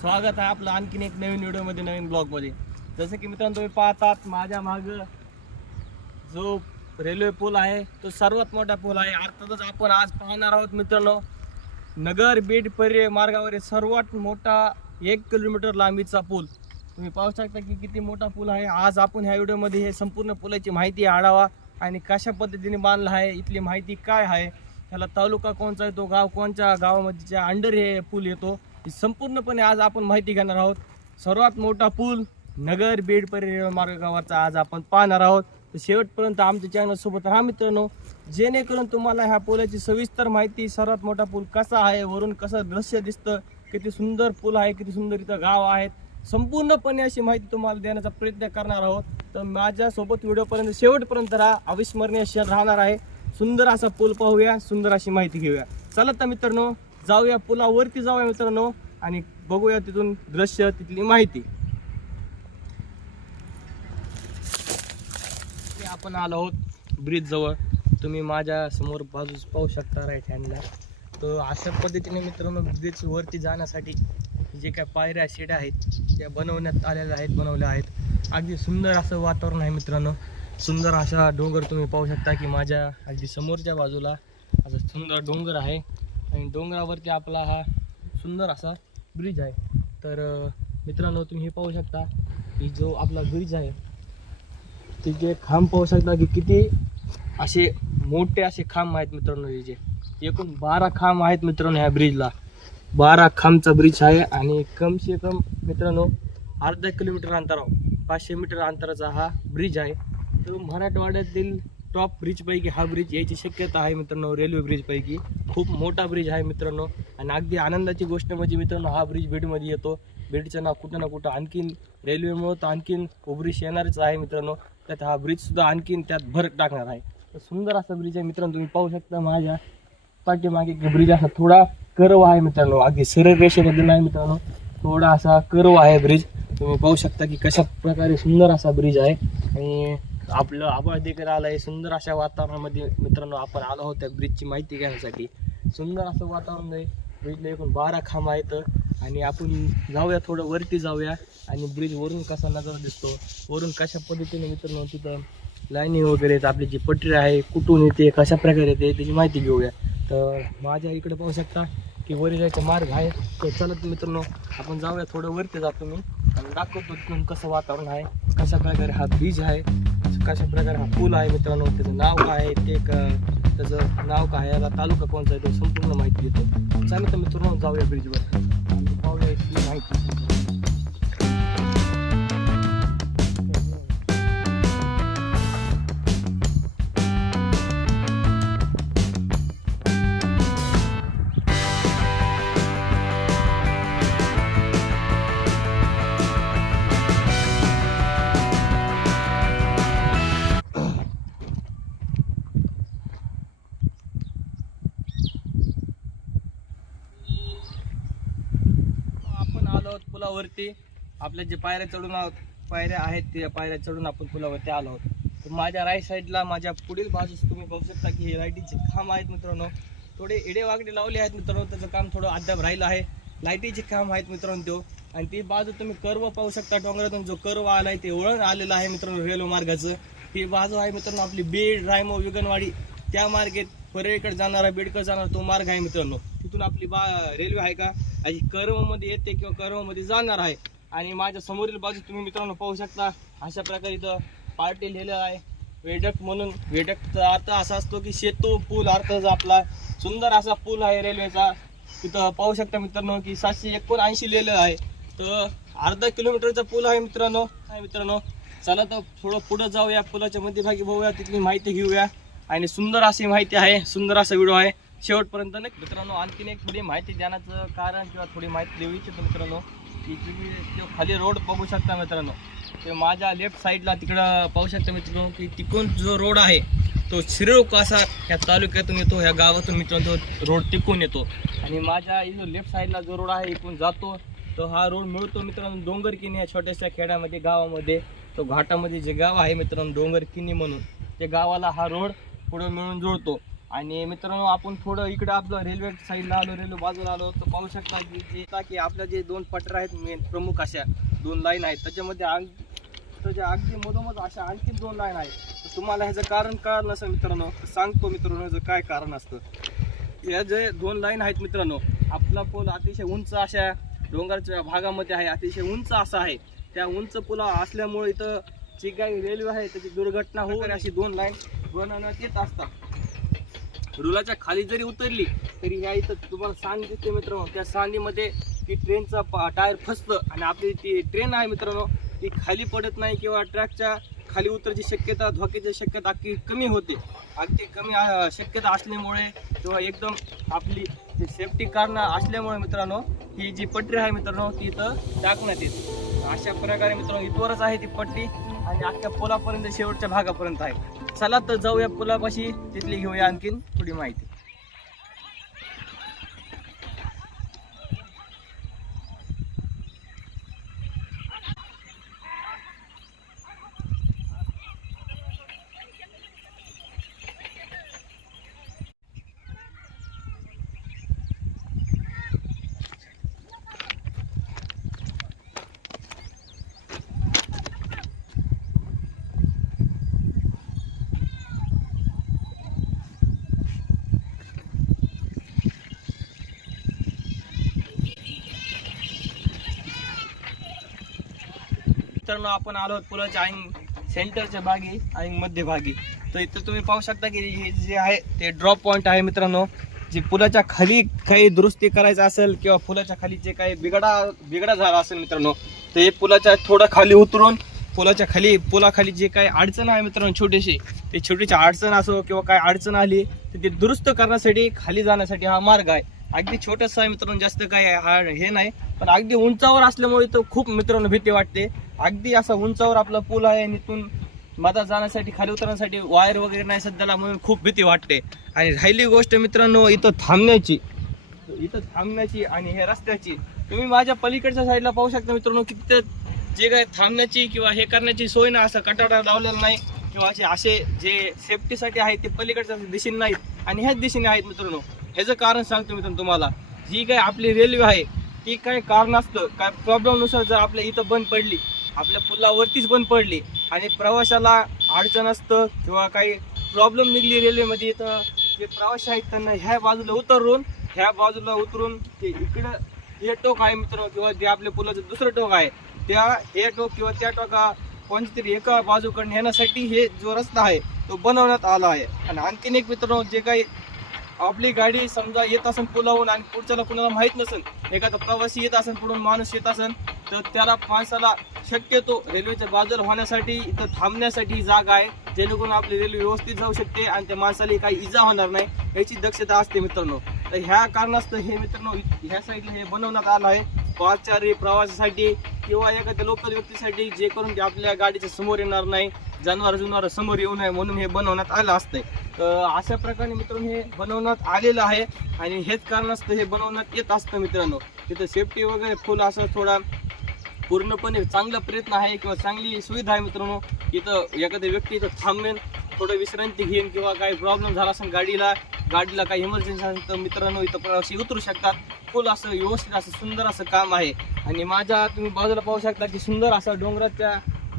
स्वागत आहे आपलं आणखीन एक नवीन व्हिडिओमध्ये नवीन ब्लॉगमध्ये. जसं की मित्रांनो तुम्ही पाहतात माझ्या माग जो रेल्वे पूल आहे तो सर्वात मोठा पूल आहे. अर्थातच आपण आज पाहणार आहोत मित्रांनो नगर बीड पर्य मार्गावरील सर्वात मोठा एक किलोमीटर लांबीचा पूल. तुम्ही पाहू शकता की किती मोठा पूल आहे. आज आपण ह्या व्हिडिओमध्ये हे संपूर्ण पुलाची माहिती आढावा आणि कशा पद्धतीने बांधला आहे इथली माहिती काय आहे त्याला तालुका कोणचा येतो गाव कोणत्या गावामध्येच्या अंडर हे पूल येतो. ही संपूर्णपणे आज आपण माहिती घेणार आहोत. सर्वात मोठा पूल नगर बीड पर्य मार्गावरचा आज आपण पाहणार आहोत. तर शेवटपर्यंत आमच्या चॅनलसोबत राहा मित्रांनो. जेणेकरून तुम्हाला ह्या पुलाची सविस्तर माहिती सर्वात मोठा पूल कसा आहे वरून कसं दृश्य दिसतं किती सुंदर पूल आहे किती सुंदर इथं गाव आहेत संपूर्णपणे अशी माहिती तुम्हाला देण्याचा प्रयत्न करणार आहोत. तर माझ्यासोबत व्हिडिओपर्यंत शेवटपर्यंत राहा. अविस्मरणीय क्षण राहणार आहे. सुंदर असा पूल पाहूया सुंदर अशी माहिती घेऊया. चला तर मित्रांनो जाऊया पुलावरती जाऊया मित्रांनो आणि बघूया तिथून दृश्य तिथली माहिती. आपण आलो आहोत ब्रिज जवळ. तुम्ही माझ्यासमोर बाजूस पाहू शकता राईट हँडला तर अशा पद्धतीने मित्रांनो ब्रिज वरती जाण्यासाठी जे काय पायऱ्या शिड्या आहेत त्या बनवण्यात आलेल्या आहेत बनवल्या आहेत. अगदी सुंदर असं वातावरण आहे मित्रांनो. सुंदर असा डोंगर तुम्ही पाहू शकता की माझ्या अगदी समोरच्या बाजूला असं सुंदर डोंगर आहे. आणि डोंगरावरती आपला हा सुंदर असा ब्रिज आहे. तर मित्रांनो तुम्ही हे पाहू शकता की जो आपला ब्रिज आहे तिचे खांब पाहू शकता की किती असे मोठे असे खांब आहेत मित्रांनो तिचे एकूण बारा खांब आहेत मित्रांनो ह्या ब्रिजला बारा खांबचा ब्रिज आहे आणि कम से कम मित्रांनो अर्धा किलोमीटर अंतरावर पाचशे मीटर अंतराचा हा ब्रिज आहे. तो मराठवाड्यातील टॉप ब्रिजपैकी हा ब्रिज यायची शक्यता आहे मित्रांनो रेल्वे ब्रिजपैकी खूप मोठा ब्रिज आहे मित्रांनो. आणि अगदी आनंदाची गोष्ट म्हणजे मित्रांनो हा ब्रिज बीडमध्ये येतो. बीडचं नाव कुठं ना कुठं आणखीन रेल्वेमुळं तर आणखीन ब्रिज येणारच आहे मित्रांनो. त्यात हा ब्रिजसुद्धा आणखीन त्यात भर टाकणार आहे. तर सुंदर असा ब्रिज आहे मित्रांनो तुम्ही पाहू शकता माझ्या पाठीमागे ब्रिज असा थोडा कर्व आहे मित्रांनो. अगदी सरळ रेषेमध्ये नाही मित्रांनो थोडा असा कर्व आहे ब्रिज तुम्ही पाहू शकता की कशा प्रकारे सुंदर असा ब्रिज आहे. आणि आपलं आभाळ देखील आलं आहे सुंदर अशा वातावरणामध्ये मित्रांनो आपण आलो आहोत त्या ब्रिजची माहिती घेण्यासाठी. सुंदर असं वातावरण आहे. ब्रिजला एकूण बारा खांब आहेत. आणि आपण जाऊया थोडं वरती जाऊया. आणि ब्रिज वरून कसा नजरा दिसतो वरून कशा पद्धतीने मित्रांनो तिथं लाईनी वगैरे आपली जी पटरी आहे कुठून येते कशा प्रकारे येते त्याची माहिती घेऊया. तर माझ्या इकडे पाहू शकता की वर जायचा मार्ग आहे. तर चलत मित्रांनो आपण जाऊया थोडं वरती जातो मी आणि दाखवतो तिथून कसं वातावरण आहे कशा प्रकारे हा ब्रिज आहे. कशा प्रकारे हा पूल आहे मित्रांनो? त्याचं नाव काय आहे? ते त्याचं नाव काय आहे? याला तालुका कोणता आहे? तो संपूर्ण माहिती देतो. चालेल तर मित्रांनो जाऊया ब्रिजवर आणि पाहूया इथली माहिती. पुलावरती आपल्या जे पायऱ्या चढून पायऱ्या आहेत त्या पायऱ्या चढून आपण पुलावरती आलो आहोत. तर माझ्या राईट साईडला माझ्या पुढील बाजूस तुम्ही बघू शकता की हे लाईटीचे खांब आहेत मित्रांनो. थोडे इडे वागडे लावले आहेत मित्रांनो त्याचं काम थोडं अद्याप राहिलं आहे. लाईटीचे खांब आहेत मित्रांनो तो आणि ती बाजू तुम्ही कर्व पाहू शकता डोंगरातून जो कर्व आला आहे ते वळण आलेलं आहे मित्रांनो रेल्वे मार्गाचं. ही बाजू आहे मित्रांनो आपली बीड रायमो विगनवाडी. त्या मार्गे परेकडे जाणारा बीडकडे जाणारा तो मार्ग आहे मित्रांनो. तिथून आपली बा रेल्वे आहे का? आणि कर्वमध्ये येते किंवा कर्ममध्ये जाणार आहे. आणि माझ्या समोरील बाजू तुम्ही मित्रांनो पाहू शकता. अशा प्रकारे इथं पार्टी लिहिलं आहे. वेडक म्हणून वेडकचा अर्थ असा असतो की शेतो पूल अर्थ आपला सुंदर असा पूल आहे रेल्वेचा. तिथं पाहू शकता मित्रांनो की सातशे एकोणऐंशी लिहिलं आहे. तर अर्धा किलोमीटरचा पूल आहे मित्रांनो. आहे मित्रांनो. चला तर थोडं पुढं जाऊया. पुलाच्या मध्यभागी बघूया. तिथली माहिती घेऊया. आणि सुंदर अशी माहिती आहे. सुंदर असा व्हिडिओ आहे. शेवटपर्यंत नाही. मित्रांनो आणखीन एक थोडी माहिती देण्याचं कारण किंवा थोडी माहिती देऊ इच्छितो मित्रांनो की तुम्ही तो खाली रोड बघू शकता मित्रांनो ते माझ्या लेफ्ट साईडला तिकडं पाहू शकता मित्रांनो की तिकून जो रोड आहे तो शिरोळ कासा ह्या तालुक्यातून येतो ह्या गावातून मित्रांनो रोड टिकून येतो. आणि माझ्या इथून लेफ्ट साईडला जो रोड आहे इथून जातो तो हा रोड मिळतो मित्रांनो डोंगरकिनी या छोट्याशा खेड्यामध्ये गावामध्ये. तो घाटामध्ये जे गाव आहे मित्रांनो डोंगरकिनी म्हणून त्या गावाला हा रोड पुढे मिळून जोडतो आणि मित्रांनो आपण थोडं इकडं आपलं रेल्वे साईडला आलो रेल्वे बाजूला आलो तर पाहू शकता की जे की आपल्या जे दोन पटरा आहेत मेन प्रमुख अशा दोन लाईन आहेत. त्याच्यामध्ये अग- त्याच्या अगदी मधोमध अशा आणखी दोन लाईन आहेत. तर तुम्हाला ह्याचं कारण कळलं नसेल मित्रांनो सांगतो मित्रांनो ह्याचं काय कारण असतं. या जे दोन लाईन आहेत मित्रांनो आपला पूल अतिशय उंच अशा डोंगराच्या भागामध्ये आहे अतिशय उंच असा आहे. त्या उंच पुला असल्यामुळे इथं जी काही रेल्वे आहे त्याची दुर्घटना होऊ अशी दोन लाईन बनवण्यात येत असतात. रुलाच्या खाली जरी उतरली तरी ह्या इथं तुम्हाला सांग दिसते मित्रांनो त्या सांगीमध्ये ती ट्रेनचा पा- टायर फसतं आणि आपली ती ट्रेन आहे मित्रांनो ती खाली पडत नाही किंवा ट्रॅकच्या खाली उतरायची शक्यता धोक्याची शक्यता अगदी कमी होते. अगदी कमी शक्यता असल्यामुळे किंवा एकदम आपली जी सेफ्टी कारणं असल्यामुळे मित्रांनो ही जी पटरी आहे मित्रांनो ती इथं टाकण्यात येते. अशा प्रकारे मित्रांनो इथवरच आहे ती पट्टी आणि अख्ख्या पुलापर्यंत शेवटच्या भागापर्यंत आहे. चला तर जाऊया पुलापाशी तिथली घेऊया आणखीन. थोडी माहिती मित्रांनो आपण आलो आहोत पुलाच्या आईंग सेंटरच्या भागी आणि मध्यभागी तर इथं तुम्ही पाहू शकता की हे जे आहे ते ड्रॉप पॉईंट आहे मित्रांनो. जे पुलाच्या खाली काही दुरुस्ती करायचं असेल किंवा पुलाच्या खाली जे काही बिघडा बिघडा झाला असेल मित्रांनो तर हे पुलाच्या थोडं खाली उतरून पुलाच्या खाली पुलाखाली जे काही अडचण आहे मित्रांनो छोटीशी ते छोटीशी अडचण असो किंवा काय अडचण आली तर ते दुरुस्त करण्यासाठी खाली जाण्यासाठी हा मार्ग आहे. अगदी छोटासा आहे मित्रांनो जास्त काय हा हे नाही. पण अगदी उंचावर असल्यामुळे तो खूप मित्रांनो भीती वाटते. अगदी असा उंचावर आपला पूल आहे आणि इथून मधात जाण्यासाठी खाली उतरण्यासाठी वायर वगैरे नाही सध्याला म्हणून खूप भीती वाटते. आणि राहिली गोष्ट मित्रांनो इथं थांबण्याची. इथं थांबण्याची आणि हे रस्त्याची. तुम्ही माझ्या पलीकडच्या साईडला पाहू शकता मित्रांनो की तिथं जे काय थांबण्याची किंवा हे करण्याची सोय ना असं कटाडा लावलेला नाही. किंवा असे असे जे सेफ्टीसाठी आहेत ते पलीकडच्या दिशेने नाहीत. आणि ह्याच दिशेने आहेत मित्रांनो. ह्याचं कारण सांगतो मित्रांनो तुम्हाला. जी काय आपली रेल्वे आहे ती काय कारण असतं काय प्रॉब्लेमनुसार जर आपल्या इथं बंद पडली आपल्या पुलावरतीच बंद पडली आणि प्रवाशाला अडचण असतं किंवा काही प्रॉब्लेम निघली रेल्वेमध्ये तर जे प्रवासी आहेत त्यांना ह्या बाजूला उतरून ह्या बाजूला उतरून ते इकडं हे टोक आहे मित्र किंवा जे आपल्या पुलाचं दुसरं टोक आहे त्या हे टोक किंवा त्या टोका कोणत्या तरी एका बाजूकडे नेण्यासाठी हे जो रस्ता आहे तो बनवण्यात आला आहे. आणि आणखीन एक मित्रांनो जे काही आपली गाडी समजा येत असेल पुलावून आणि पुढच्याला कुणाला माहीत नसेल एखादा प्रवासी येत असेल पुढून माणूस येत असेल तर त्याला माणसाला शक्यतो रेल्वेच्या बाजूला होण्यासाठी इथं थांबण्यासाठी जागा आहे जेणेकरून आपली रेल्वे व्यवस्थित जाऊ शकते आणि त्या माणसाला काही इजा होणार नाही याची दक्षता असते मित्रांनो. तर ह्या कारणास्तव हे मित्रांनो ह्या साईडला हे बनवण्यात आलं आहे. पाचारी प्रवासासाठी किंवा एखाद्या लोकल व्यक्तीसाठी जे करून ते आपल्या गाडीच्या समोर येणार नाही. जनावर जुनवार समोर येऊ नये म्हणून हे बनवण्यात आलं असतंय. तर अशा प्रकारे मित्रांनो हे बनवण्यात आलेलं आहे आणि हेच कारणास्तव हे बनवण्यात येत असतं मित्रांनो. तिथं सेफ्टी वगैरे फुल असं थोडा पूर्णपणे चांगला प्रयत्न आहे किंवा चांगली सुविधा आहे मित्रांनो. इथं एखाद्या व्यक्ती इथं थांबेन थोडं विश्रांती घेईन किंवा काही प्रॉब्लेम झाला असेल गाडीला गाडीला काही इमर्जन्सी असेल तर मित्रांनो इथं प्रवासी उतरू शकतात. फुल असं व्यवस्थित असं सुंदर असं काम आहे. आणि माझ्या तुम्ही बाजूला पाहू शकता की सुंदर असं डोंगराच्या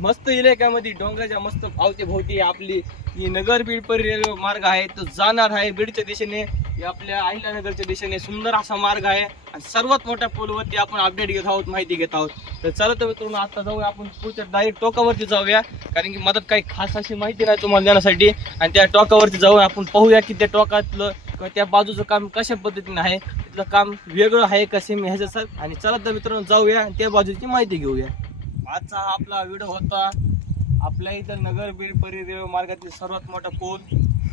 मस्त इलाक्यामध्ये डोंगराच्या मस्त अवतीभोवती आपली ही नगर बीड परी रेल्वे मार्ग आहे. तो जाणार आहे बीडच्या दिशेने. हे आपल्या अहिल्यानगरच्या दिशेने सुंदर असा मार्ग आहे. आणि सर्वात मोठ्या पूलवरती आपण अपडेट घेत आहोत माहिती घेत आहोत. तर चला तर मित्रांनो आता जाऊया आपण पुढच्या डायरेक्ट टोकावरती जाऊया. कारण की मदत काही खास अशी माहिती नाही तुम्हाला देण्यासाठी. आणि त्या टोकावरती जाऊन आपण पाहूया की त्या टोकातलं किंवा त्या बाजूचं काम कशा पद्धतीने आहे. तिथलं काम वेगळं आहे का सेम ह्याच्या सर? आणि चला तर मित्रांनो जाऊया आणि त्या बाजूची माहिती घेऊया. आजचा हा आपला व्हिडिओ होता. आपल्या इथं नगर बीड परी मार्गातील सर्वात मोठा पूल.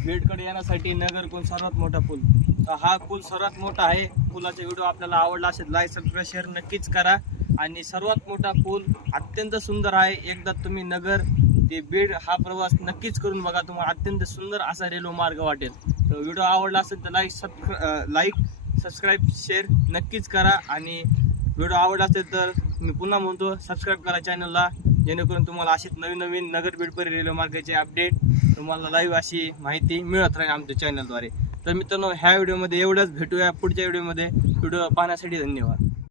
बीडकडे येण्यासाठी नगर कोण सर्वात मोठा पूल. तर हा पूल सर्वात मोठा आहे. पुलाचा व्हिडिओ आपल्याला आवडला असेल लाईक सबस्क्राईब शेअर नक्कीच करा. आणि सर्वात मोठा पूल अत्यंत सुंदर आहे. एकदा तुम्ही नगर ते बीड हा प्रवास नक्कीच करून बघा. तुम्हाला अत्यंत सुंदर असा रेल्वे मार्ग वाटेल. तर व्हिडिओ आवडला असेल तर like sub like subscribe share नक्कीच करा. आणि व्हिडिओ आवडला असेल तर मी पुन्हा म्हणतो सबस्क्राईब करा चॅनलला जेणेकरून तुम्हाला अशीच नवीन नवीन नगर बेडपरी रेल्वे मार्गाचे अपडेट तुम्हाला लाईव्ह अशी माहिती मिळत राहील आमच्या चॅनलद्वारे तर मित्रांनो ह्या व्हिडिओमध्ये एवढंच. भेटूया पुढच्या व्हिडिओमध्ये व्हिडिओ पाहण्यासाठी धन्यवाद.